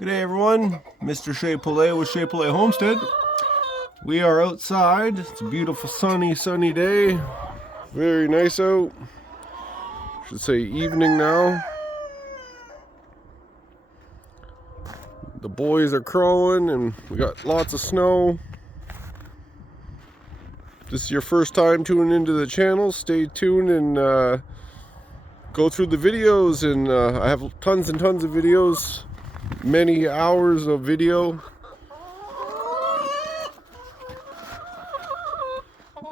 Good day, everyone. Mr. Shea Poulet with Shea Poulet Homestead. We are outside. It's a beautiful sunny day. Very nice out. Should say evening now. The boys are crawling and we got lots of snow. If this is your first time tuning into the channel, stay tuned and go through the videos. And I have tons and tons of videos. Many hours of video.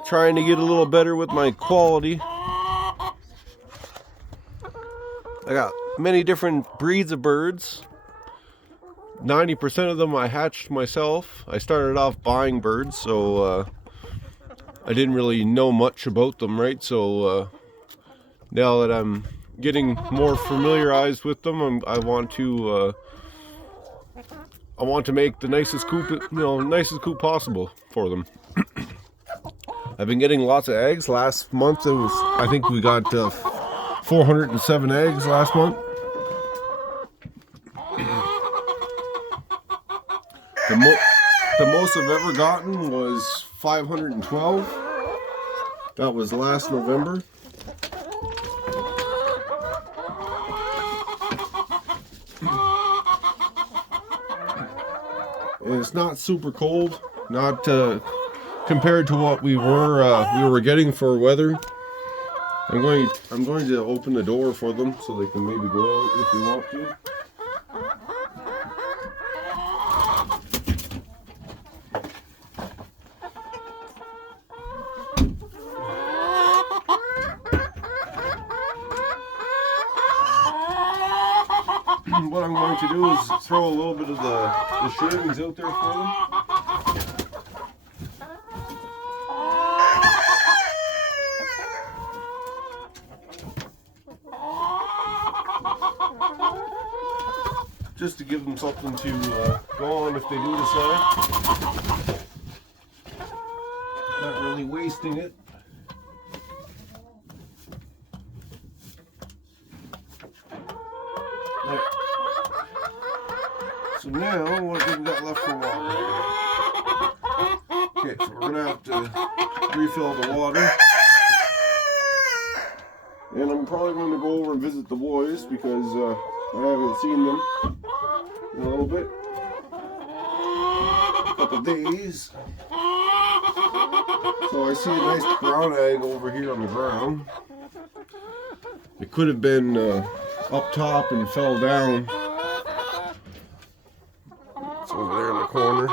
Trying to get a little better with my quality. I got many different breeds of birds. 90% of them I hatched myself. I started off buying birds, so I didn't really know much about them, right? So now that I'm getting more familiarized with them, I want to make the nicest coop possible for them. I've been getting lots of eggs. Last month I think we got 407 eggs last month. The most I've ever gotten was 512. That was last November. And it's not super cold, not compared to what we were getting for weather. I'm going to open the door for them so they can maybe go out if they want to. What I'm going to do is throw a little bit of the shavings out there for them. Just to give them something to go on if they do decide. Not really wasting it. Right. So now, what have we got left for water? Okay, so we're going to have to refill the water. And I'm probably going to go over and visit the boys because I haven't seen them in a little bit. A couple days. So I see a nice brown egg over here on the ground. It could have been up top and fell down. It's over there in the corner.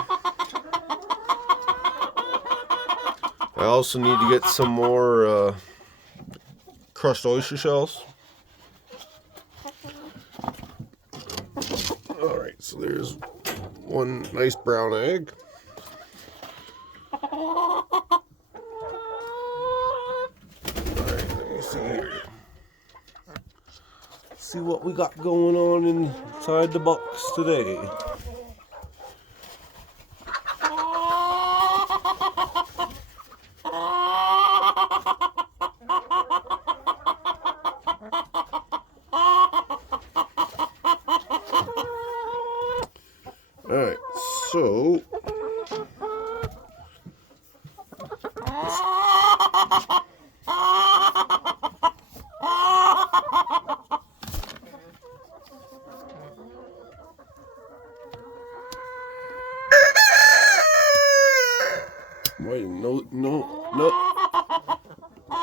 I also need to get some more crushed oyster shells. Alright, so there's one nice brown egg. Alright, let me see here. See what we got going on inside the box today. Alright, so wait, no.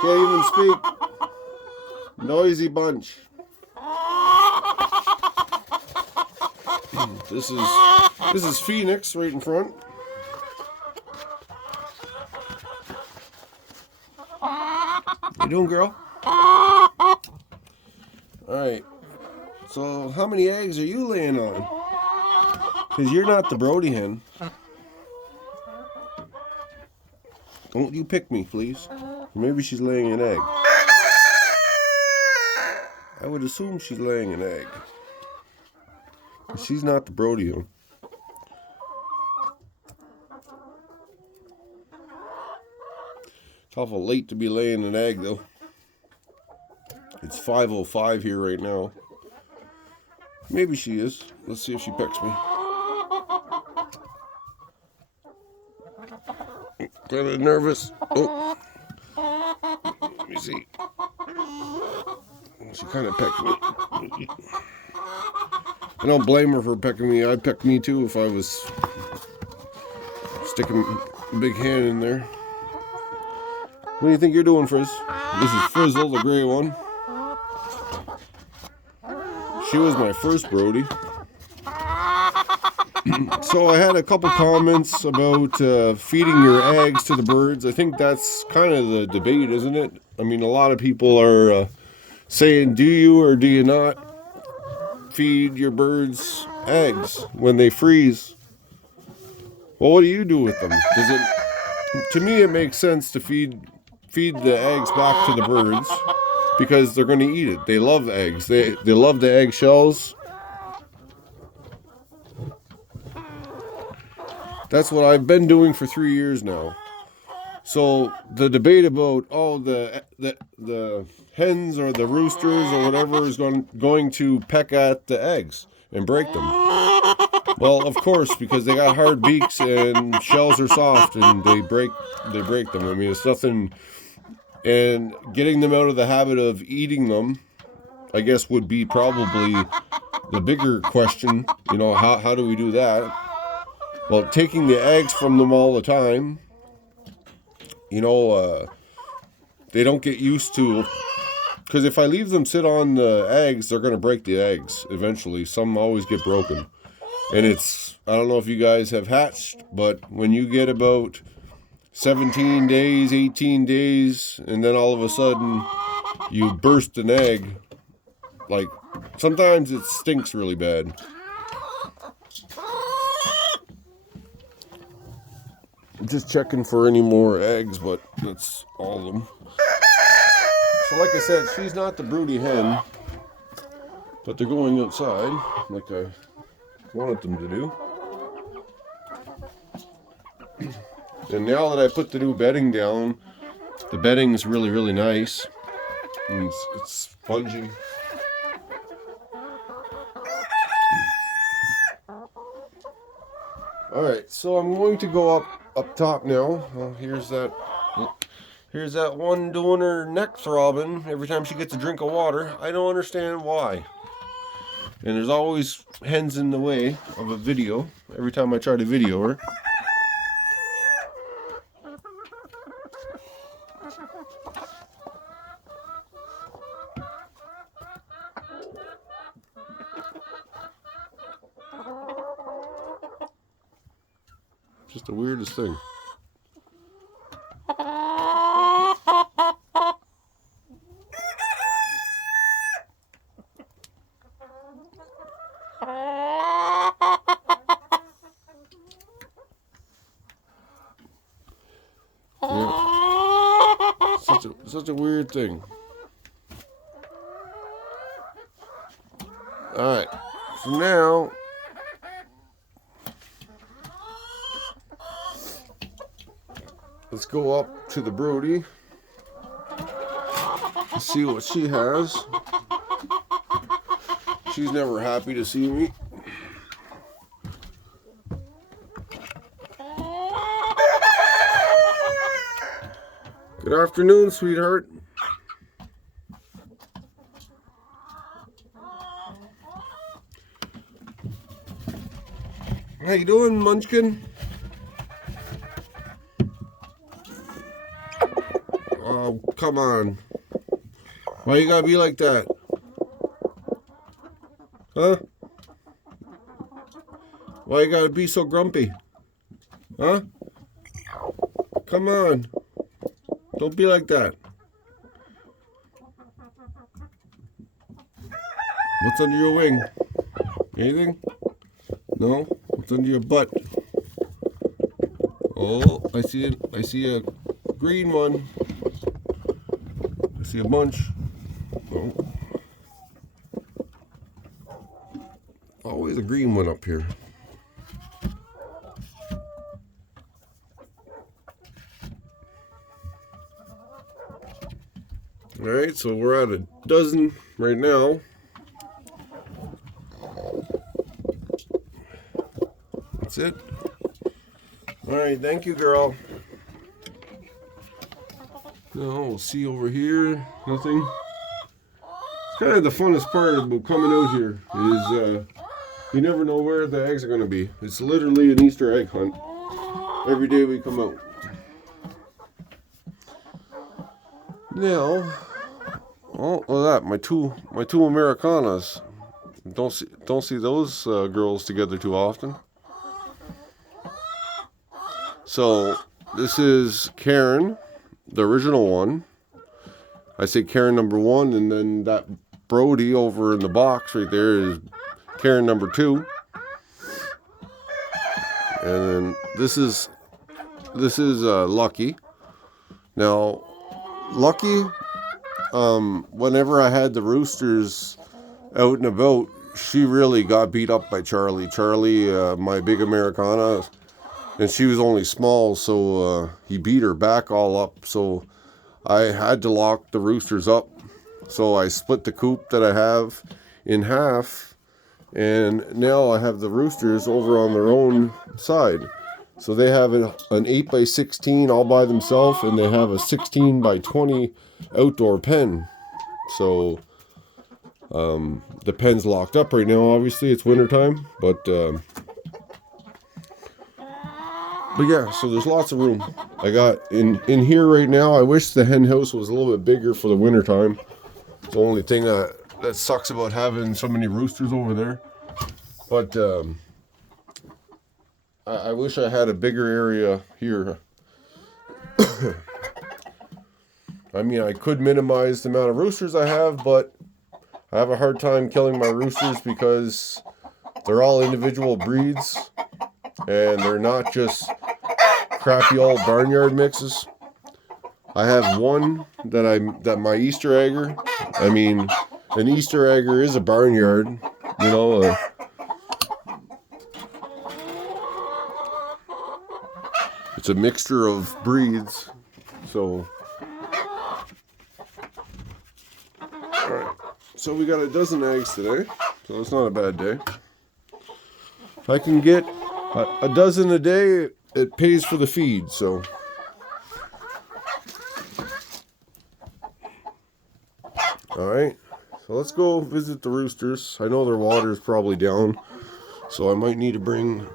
Can't even speak. Noisy bunch. This is Phoenix right in front. You doing, girl? Alright. So how many eggs are you laying on? Because you're not the Brody hen. Don't you pick me, please. Maybe she's laying an egg. I would assume she's laying an egg. She's not the Brody hen. It's awful late to be laying an egg, though. It's 5:05 here right now. Maybe she is. Let's see if she pecks me. Kind of nervous. Oh. Let me see. She kind of pecked me. I don't blame her for pecking me. I'd peck me too if I was sticking a big hand in there. What do you think you're doing, Frizz? This is Frizzle, the gray one. She was my first Brody. So I had a couple comments about feeding your eggs to the birds. I think that's kind of the debate, isn't it? I mean, a lot of people are saying, do you or do you not feed your birds eggs when they freeze? Well, what do you do with them? Does it? To me, it makes sense to feed the eggs back to the birds because they're going to eat it. They love eggs. They love the egg shells. That's what I've been doing for 3 years now. So the debate about the hens or the roosters or whatever is going to peck at the eggs and break them. Well, of course, because they got hard beaks and shells are soft and they break them. I mean, it's nothing. And getting them out of the habit of eating them, I guess, would be probably the bigger question. You know, how do we do that? Well, taking the eggs from them all the time, you know, they don't get used to, because if I leave them sit on the eggs, they're going to break the eggs eventually. Some always get broken. And I don't know if you guys have hatched, but when you get about 17 days, 18 days, and then all of a sudden you burst an egg, like, sometimes it stinks really bad. Just checking for any more eggs, but that's all of them. So like I said, she's not the broody hen, but they're going outside like I wanted them to do. And now that I put the new bedding down, the bedding's really, really nice. And it's spongy. Alright, so I'm going to go up top now. Here's that one doing her neck throbbing every time she gets a drink of water. I don't understand why. And there's always hens in the way of a video every time I try to video her. Just the weirdest thing. Yeah. Such a weird thing. Alright, so now let's go up to the broody to see what she has. She's never happy to see me. Good afternoon, sweetheart. How you doing, Munchkin? Oh, come on. Why you gotta be like that? Huh? Why you gotta be so grumpy? Huh? Come on. Don't be like that. What's under your wing? Anything? No? What's under your butt? Oh, I see a green one. I see a bunch. Oh. Always a green one up here. Alright, so we're at a dozen right now. That's it. All right, thank you, girl. Now we'll see over here. Nothing. It's kind of the funnest part about coming out here is you never know where the eggs are going to be. It's literally an Easter egg hunt every day we come out. Now, oh, look at that! My two Americanas. Don't see those girls together too often. So this is Karen, the original one. I say Karen number 1, and then that Brody over in the box right there is Karen number 2. And then this is Lucky. Now, Lucky, whenever I had the Roosters out and about, she really got beat up by Charlie. Charlie, my big Americana, and she was only small, so he beat her back all up. So I had to lock the Roosters up. So I split the coop that I have in half, and now I have the Roosters over on their own side. So they have an 8x16 all by themselves, and they have a 16x20 outdoor pen. So the pen's locked up right now. Obviously, it's wintertime, but yeah. So there's lots of room. I got in here right now. I wish the hen house was a little bit bigger for the wintertime. It's the only thing that sucks about having so many roosters over there. But I wish I had a bigger area here. I mean, I could minimize the amount of roosters I have, but I have a hard time killing my roosters because they're all individual breeds, and they're not just crappy old barnyard mixes. I have one that my Easter egger. I mean, an Easter egger is a barnyard, you know. It's a mixture of breeds, so. All right, so we got a dozen eggs today, so it's not a bad day. If I can get a dozen a day, it pays for the feed, so. All right, so let's go visit the roosters. I know their water is probably down, so I might need to bring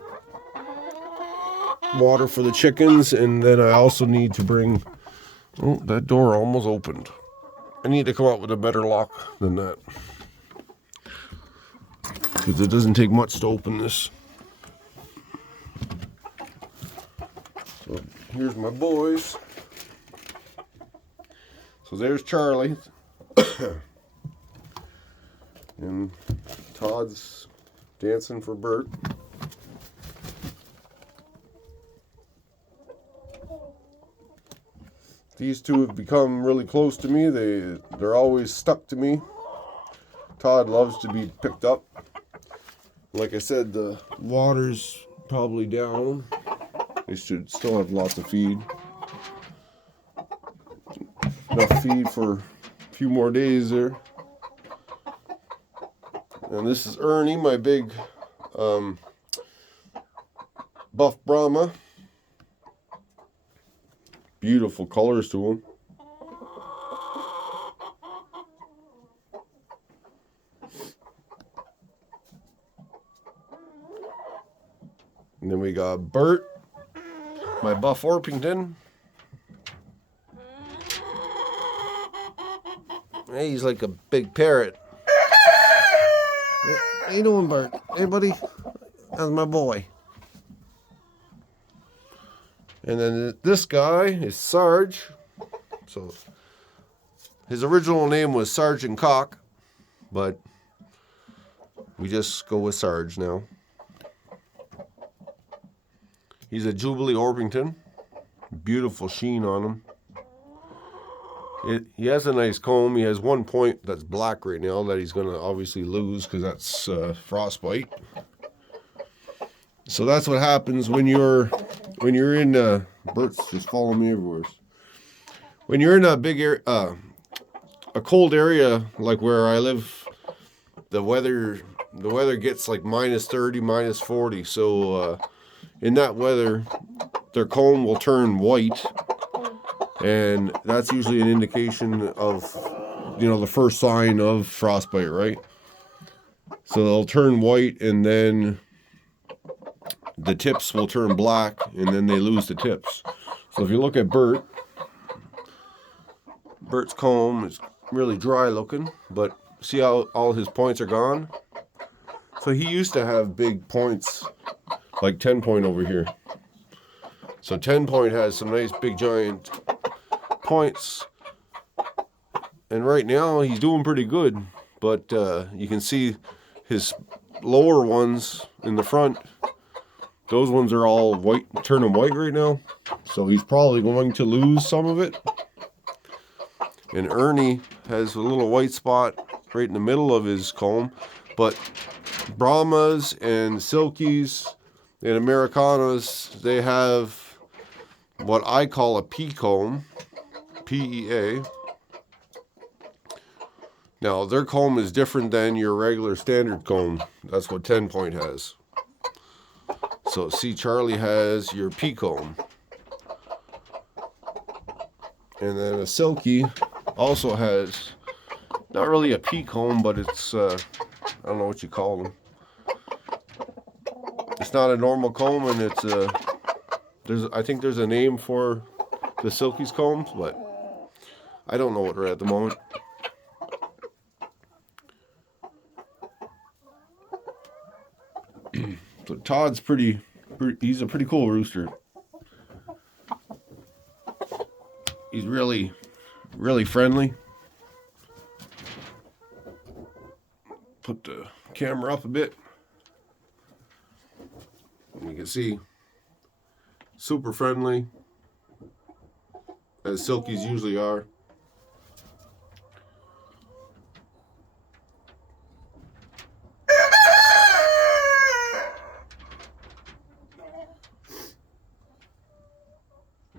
water for the chickens, and then I also need to bring, oh, that door almost opened. I need to come up with a better lock than that, because it doesn't take much to open this. So here's my boys. So there's Charlie. And Todd's dancing for Bert. These two have become really close to me. They're always stuck to me. Todd loves to be picked up. Like I said, the water's probably down. They should still have lots of feed. Enough feed for a few more days there. And this is Ernie, my big buff Brahma. Beautiful colors to him. And then we got Bert, my buff Orpington. Hey, he's like a big parrot. How you doing, Bert? Hey, buddy. That's my boy. And then this guy is Sarge. So his original name was Sergeant Cock, but we just go with Sarge now. He's a Jubilee Orpington. Beautiful sheen on him. He has a nice comb. He has one point that's black right now that he's going to obviously lose because that's frostbite. So that's what happens when you're in Bert's just following me everywhere. When you're in a big area, a cold area like where I live, the weather gets like -30, -40. So in that weather, their comb will turn white, and that's usually an indication of, the first sign of frostbite, right? So they'll turn white, and then the tips will turn black, and then they lose the tips. So if you look at Bert's comb is really dry looking, but see how all his points are gone? So he used to have big points, like 10 point over here. So 10 point has some nice big giant points, and right now he's doing pretty good, but you can see his lower ones in the front, those ones are all white, turning white right now, so he's probably going to lose some of it. And Ernie has a little white spot right in the middle of his comb, but Brahmas and Silkies and Americanas, they have what I call a pea comb, PEA. Now, their comb is different than your regular standard comb. That's what 10 point has. So, see, Charlie has your pea comb. And then a Silky also has, not really a pea comb, but it's, I don't know what you call them. It's not a normal comb, and it's I think there's a name for the Silky's combs, but I don't know what they're at the moment. So Todd's he's a pretty cool rooster. He's really, really friendly. Put the camera up a bit. You can see, super friendly, as Silkies usually are.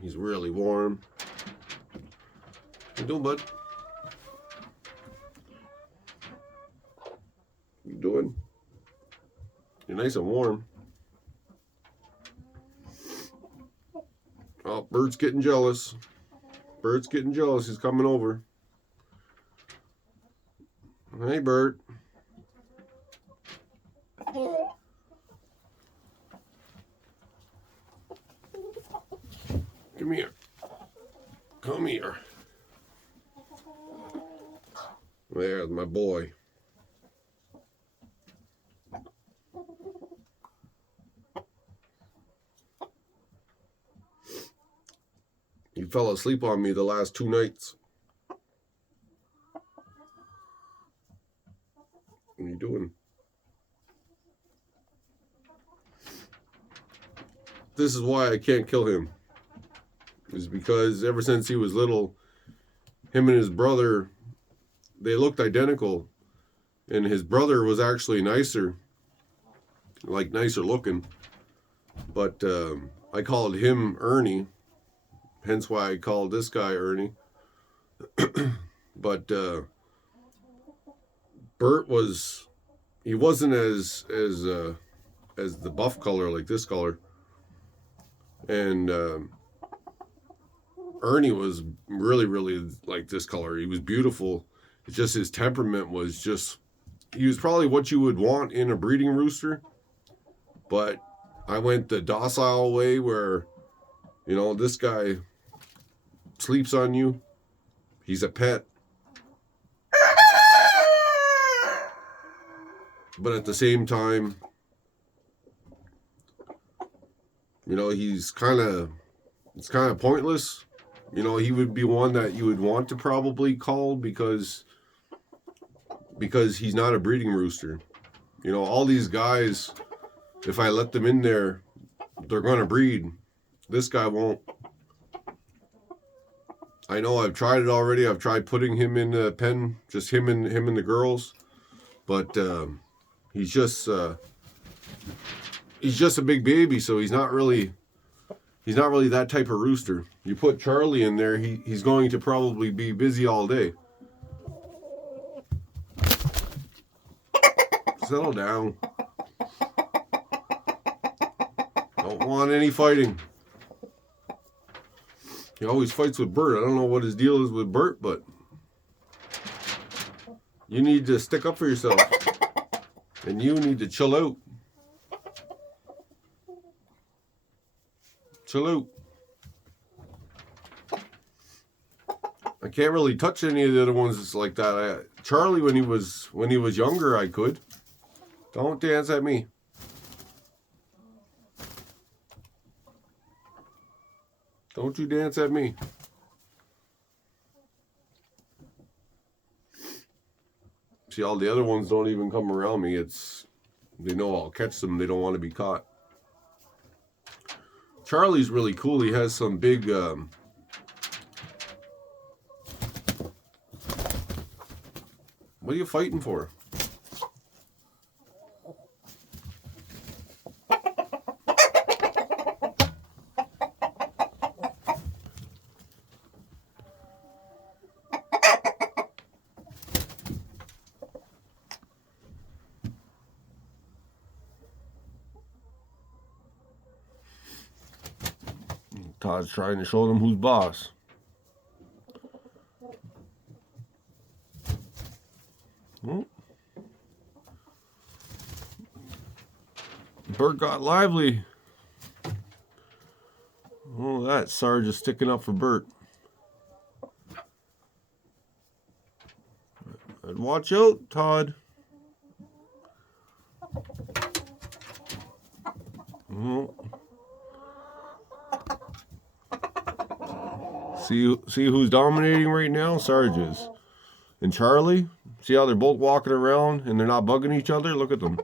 He's really warm. How you doing, bud? You doing? You're nice and warm. Oh, Bert's getting jealous. Bert's getting jealous. He's coming over. Hey, Bert. Come here. Come here. There's my boy. He fell asleep on me the last 2 nights. What are you doing? This is why I can't kill him. Is because ever since he was little, him and his brother, they looked identical. And his brother was actually nicer. Like nicer looking. But I called him Ernie. Hence why I called this guy Ernie. But Bert he wasn't as the buff color like this color. And Ernie was really, really like this color. He was beautiful. It's just his temperament was just, he was probably what you would want in a breeding rooster. But I went the docile way where, this guy sleeps on you. He's a pet. But at the same time, it's kind of pointless. He would be one that you would want to probably call because he's not a breeding rooster. All these guys, if I let them in there, they're going to breed. This guy won't. I know I've tried it already. I've tried putting him in a pen, just him and the girls, but he's just a big baby, so he's not really that type of rooster. You put Charlie in there, he's going to probably be busy all day. Settle down. Oh, Don't want any fighting. He always fights with Bert. I don't know what his deal is with Bert, but you need to stick up for yourself. And you need to chill out. Chill out. I can't really touch any of the other ones like that. Charlie, when he was younger, I could. Don't dance at me. Don't you dance at me. See, all the other ones don't even come around me. They know I'll catch them. They don't want to be caught. Charlie's really cool. He has some big what are you fighting for? Todd's trying to show them who's boss. Oh. Bert got lively. Oh, that Sarge is sticking up for Bert. And watch out, Todd. Oh. See who's dominating right now? Sarge is. And Charlie. See how they're both walking around and they're not bugging each other? Look at them.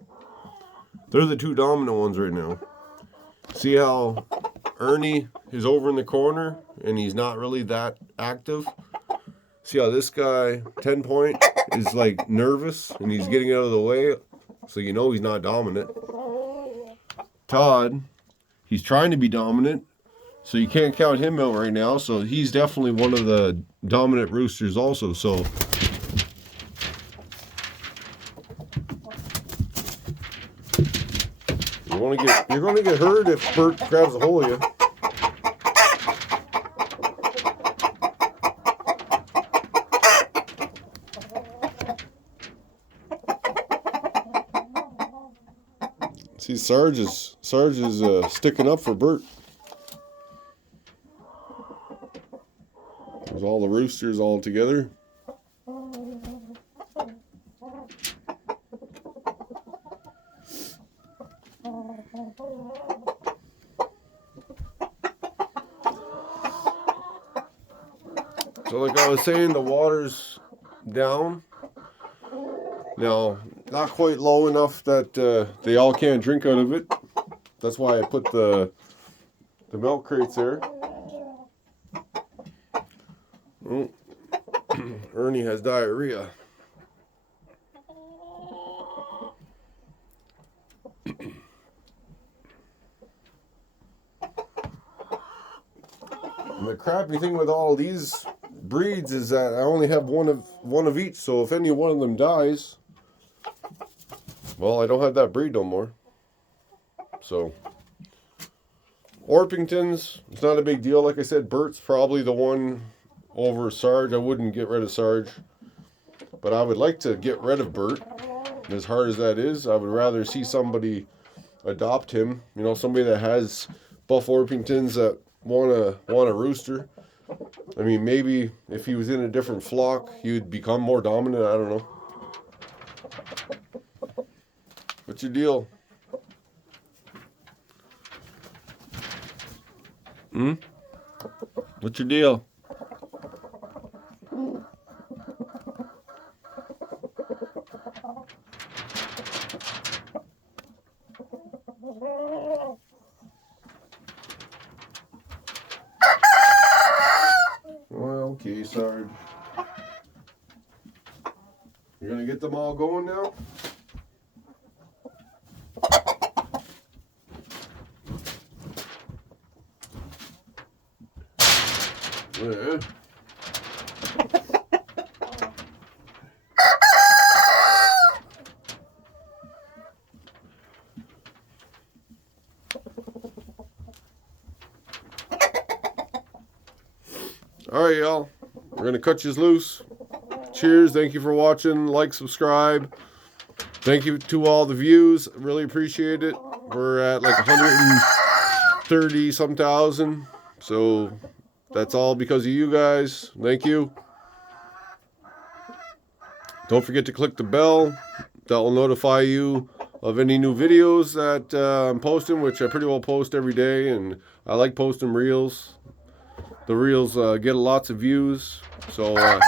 They're the two dominant ones right now. See how Ernie is over in the corner and he's not really that active? See how this guy, 10 Point, is like nervous and he's getting out of the way? So you know he's not dominant. Todd, he's trying to be dominant. So you can't count him out right now. So he's definitely one of the dominant roosters also. So you're going to get hurt if Bert grabs a hold of you. See, Sarge is sticking up for Bert. There's all the roosters all together. So like I was saying, the water's down. Now, not quite low enough that they all can't drink out of it. That's why I put the milk crates there. Oh. Ernie has diarrhea. And the crappy thing with all these breeds is that I only have one of each, so if any one of them dies, well, I don't have that breed no more. So Orpingtons, it's not a big deal. Like I said, Bert's probably the one over Sarge. I wouldn't get rid of Sarge, but I would like to get rid of Bert. As hard as that is, I would rather see somebody adopt him. You know, somebody that has buff Orpingtons that want a rooster. I mean, maybe if he was in a different flock, he would become more dominant. I don't know. What's your deal? What's your deal? Well, okay, Sarge. You're gonna get them all going now? Yeah. All right, y'all. We're gonna cut you loose. Cheers. Thank you for watching. Like, subscribe. Thank you to all the views. Really appreciate it. We're at like 130 some thousand. So that's all because of you guys. Thank you. Don't forget to click the bell. That will notify you of any new videos that I'm posting, which I pretty well post every day. And I like posting reels. The reels get lots of views. So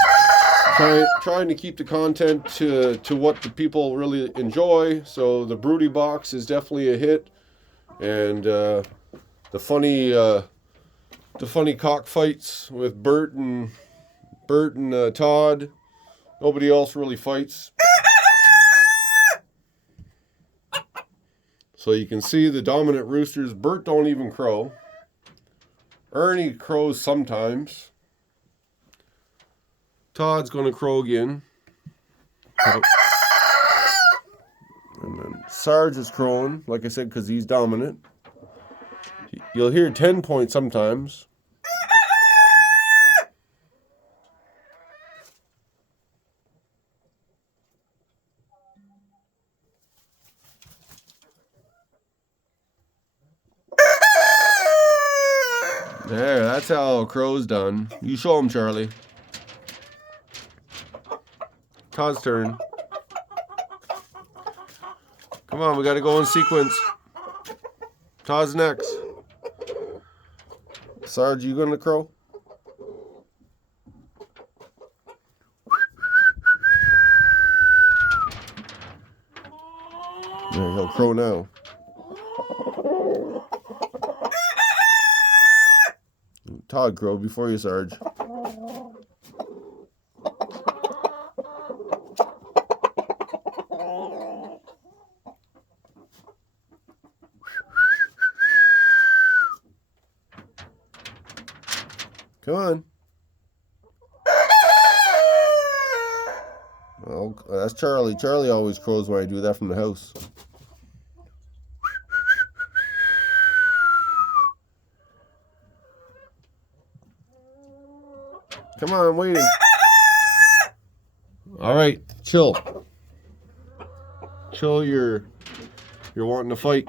trying to keep the content to what the people really enjoy. So the broody box is definitely a hit. And the funny cockfights with Bert and Todd. Nobody else really fights. So you can see the dominant roosters. Bert don't even crow. Ernie crows sometimes. Todd's going to crow again. And then Sarge is crowing, like I said, because he's dominant. You'll hear 10 points sometimes. There, that's how a crow's done. You show him, Charlie. Todd's turn. Come on, we got to go in sequence. Todd's next. Sarge, you gonna crow? There, he'll crow now. Todd crow before you, Sarge. Come on. Oh, that's Charlie. Charlie always crows when I do that from the house. Come on, I'm waiting. All right, chill. Chill, you're wanting to fight.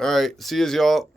All right, see yous, y'all.